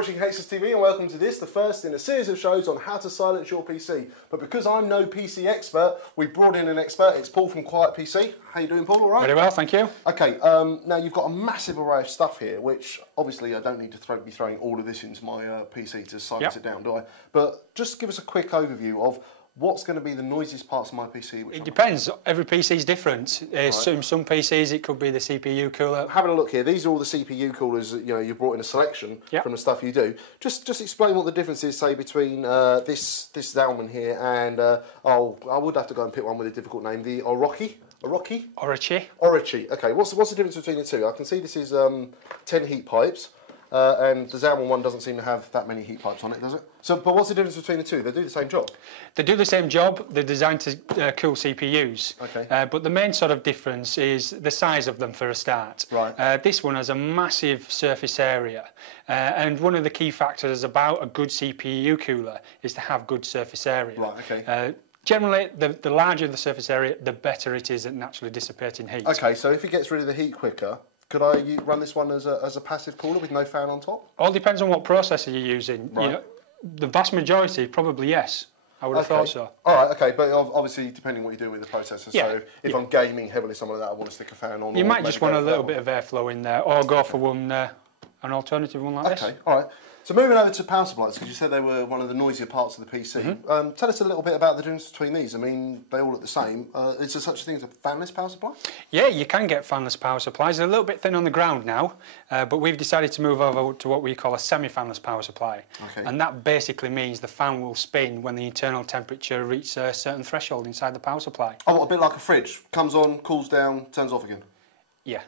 watching Hexus TV and welcome to this, the first in a series of shows on how to silence your PC. But because I'm no PC expert, we brought in an expert. It's Paul from Quiet PC. How you doing, Paul? All right? Very well, thank you. Okay, now you've got a massive array of stuff here, which obviously I don't need to be throwing all of this into my PC to silence it down, do I? But just give us a quick overview of what's going to be the noisiest parts of my PC? It depends. Every PC is different. Some PCs it could be the CPU cooler. Having a look here, these are all the CPU coolers. You know, you brought in a selection from the stuff you do. Just explain what the difference is, say, between this Zalman here and I would have to go and pick one with a difficult name. The Orochi. Okay, what's the difference between the two? I can see this is 10 heat pipes. And the Zalman one doesn't seem to have that many heat pipes on it, does it? So, but what's the difference between the two? They do the same job? They do the same job. They're designed to cool CPUs. Okay. But the main sort of difference is the size of them for a start. Right. This one has a massive surface area. And one of the key factors about a good CPU cooler is to have good surface area. Right, okay. Generally, the larger the surface area, the better it is at naturally dissipating heat. Okay, so if it gets rid of the heat quicker, could I run this one as a passive cooler with no fan on top? All depends on what processor you're using. Right. You know, the vast majority, probably yes. I would have thought so. All right, okay, but obviously depending what you do with the processor. Yeah. So if I'm gaming heavily, something like that, I want to stick a fan on. You might just want a little bit of airflow in there, or go for one, an alternative one like this. Okay, all right. So moving over to power supplies, because you said they were one of the noisier parts of the PC. Tell us a little bit about the difference between these. I mean, they all look the same. Is there such a thing as a fanless power supply? Yeah, you can get fanless power supplies. They're a little bit thin on the ground now, but we've decided to move over to what we call a semi-fanless power supply. Okay. And that basically means the fan will spin when the internal temperature reaches a certain threshold inside the power supply. Oh, a bit like a fridge. Comes on, cools down, turns off again. Yeah.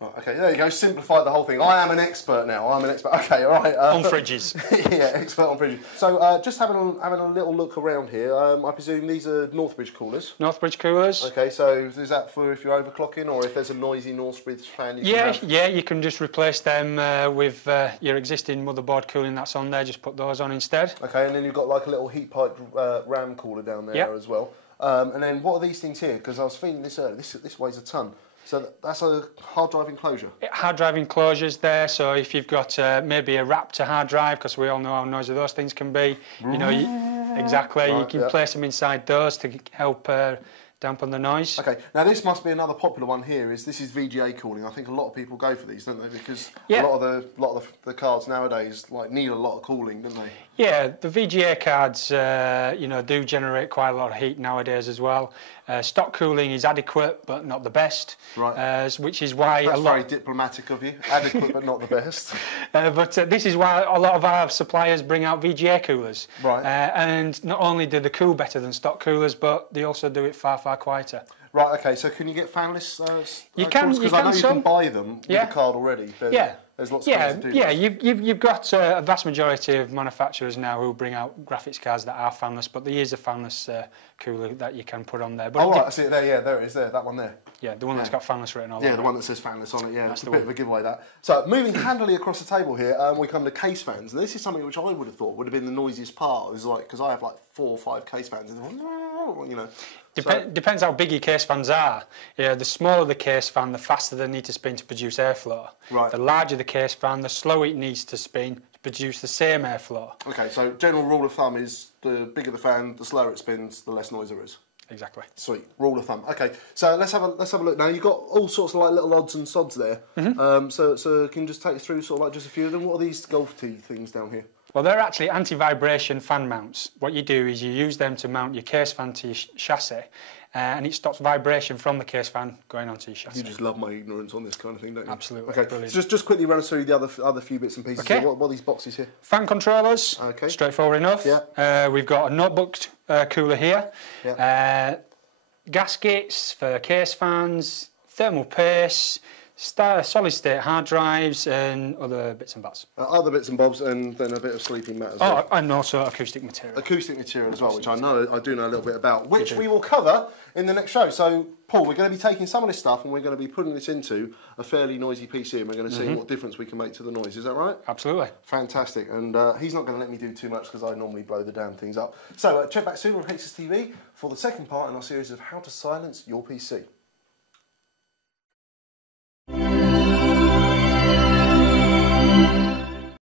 Right, okay, there you go. Simplify the whole thing. I am an expert now. I'm an expert. Okay, all right. On fridges. Yeah, expert on fridges. So just having a little look around here. I presume these are Northbridge coolers. Northbridge coolers. Okay, so is that for if you're overclocking, or if there's a noisy Northbridge fan? Yeah, you can just replace them with your existing motherboard cooling that's on there. Just put those on instead. Okay, and then you've got like a little heat pipe RAM cooler down there as well. And then what are these things here? Because I was feeling this earlier. This weighs a ton. So that's a hard drive enclosure? Hard drive enclosures there, so if you've got maybe a Raptor hard drive, because we all know how noisy those things can be, you know, exactly, right, you can place them inside those to help dampen the noise. Okay, now this must be another popular one here, this is VGA cooling. I think a lot of people go for these, don't they? Because a lot of the cards nowadays like need a lot of cooling, don't they? Yeah, the VGA cards, you know, do generate quite a lot of heat nowadays as well. Stock cooling is adequate, but not the best. Right. Which is why that's very diplomatic of you. Adequate, but not the best. But this is why a lot of our suppliers bring out VGA coolers. Right. And not only do they cool better than stock coolers, but they also do it far, far quieter. Right. Okay. So can you get fanless? You can. Because I know you can buy them with the card already. There's lots of ways to do this. You've got a vast majority of manufacturers now who bring out graphics cards that are fanless, but there is a fanless cooler that you can put on there. But right, I see it there. Yeah, there it is. There, that one there. Yeah, the one that's got fanless written all over it. Yeah, the one that says fanless on it. Yeah, it's a bit of a giveaway that. So moving handily across the table here, we come to case fans, and this is something which I would have thought would have been the noisiest part. Is like because I have like 4 or 5 case fans, and you know. Depends how big your case fans are. Yeah, the smaller the case fan, the faster they need to spin to produce airflow. Right. The larger the case fan, the slower it needs to spin to produce the same airflow. Okay, so general rule of thumb is the bigger the fan, the slower it spins, the less noise there is. Exactly. Sweet, rule of thumb. Okay, so let's have a look now. You've got all sorts of like little odds and sods there. So can you just take us through sort of like just a few of them? What are these golf tee things down here? Well, they're actually anti-vibration fan mounts. What you do is you use them to mount your case fan to your chassis, and it stops vibration from the case fan going onto your chassis. You just love my ignorance on this kind of thing, don't you? Absolutely. Okay, brilliant. So just quickly run us through the other few bits and pieces. Okay. What are these boxes here? Fan controllers. Okay. Straightforward enough. Yeah. We've got a notebook cooler here. Yeah. Gaskets for case fans, thermal paste, solid state hard drives and other bits and bobs. Other bits and bobs, and then a bit of sleeping mat as well. And also acoustic material. Acoustic material as well, which I do know a little bit about, which we will cover in the next show. So, Paul, we're going to be taking some of this stuff and we're going to be putting this into a fairly noisy PC, and we're going to see what difference we can make to the noise. Is that right? Absolutely. Fantastic. And he's not going to let me do too much because I normally blow the damn things up. So check back soon on Hexus TV for the second part in our series of how to silence your PC.